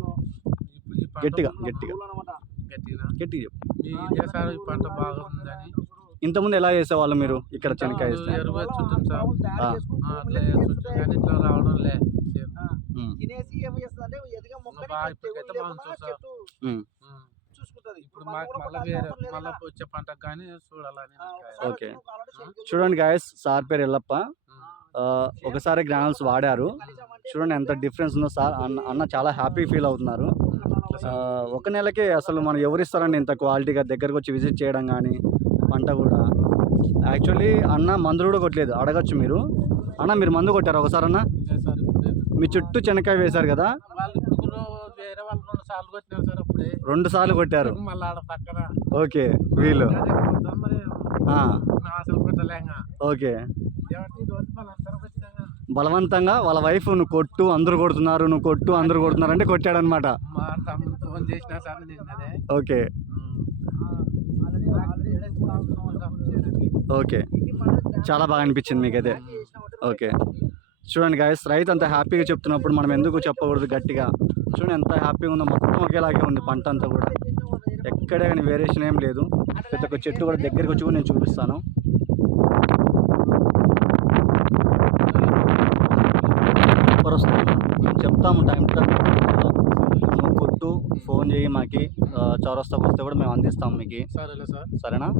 పంట గట్టిగా గట్టిగా. గట్టిగా? చెప్పు. ఈ పంట బాగుందని. ఇంతకుముందు ఎలా చేసేవాళ్ళు మీరు ఇక్కడ చెనక్కాయ వేస్తే? బాగా బాగా ఇప్పుడు మాకు మళ్ళీ వేరే మళ్ళీ వచ్చే పంటకు కానీ చూడాలని ఓకే. చూడండి గాయస్ సార్ పేరు ఎల్లప్ప. ఆ, ఒకసారి గ్రానల్స్ వాడారు. చూడండి ఎంత డిఫరెన్స్ ఉందో సార్. అన్న అన్న చాలా హ్యాపీ ఫీల్ అవుతున్నారు. ఒక నెలకే అసలు మనం ఎవరు ఇస్తారండి ఇంత క్వాలిటీగా దగ్గరకు వచ్చి విజిట్ చేయడం కానీ పంట కూడా? యాక్చువల్లీ అన్న మందులు కూడా కొట్టలేదు. అడగచ్చు మీరు. అన్న మీరు మందు కొట్టారు ఒకసారి అన్న? మీ చుట్టూ చెనక్కాయ వేశారు కదా? రెండు సార్లు కొట్టినారు సార్ అప్పుడే రెండు సార్లు కొట్టారు ఓకే. వీళ్ళు ఓకే బలవంతంగా వాళ్ళ వైఫ్ నువ్వు కొట్టు అందరు కొడుతున్నారు నువ్వు కొట్టు అందరు కొడుతున్నారు అంటే సార్ నిన్నదే. ఓకే. ఓకే. చాలా బాగా అనిపించింది మీకైతే. ఓకే. చూడండి గాయస్ రైతు అంత హ్యాపీగా చెప్తున్నప్పుడు మనం ఎందుకు చెప్పకూడదు గట్టిగా? చూడండి ఎంత హ్యాపీగా ఉందో మొత్తం ఒకేలాగే ఉంది పంట అంతా కూడా. ఎక్కడే కానీ వేరియేషన్ ఏం లేదు. ప్రతి ఒక్క చెట్టు కూడా దగ్గరికి వచ్చి కూడా నేను చూపిస్తాను. చెప్తాము టైం టు టైం నువ్వు కొట్టు ఫోన్ చేయి మాకి. ఆ, చౌరస్తాకు వస్తే కూడా మేము అందిస్తాం మీకు. సరేనా.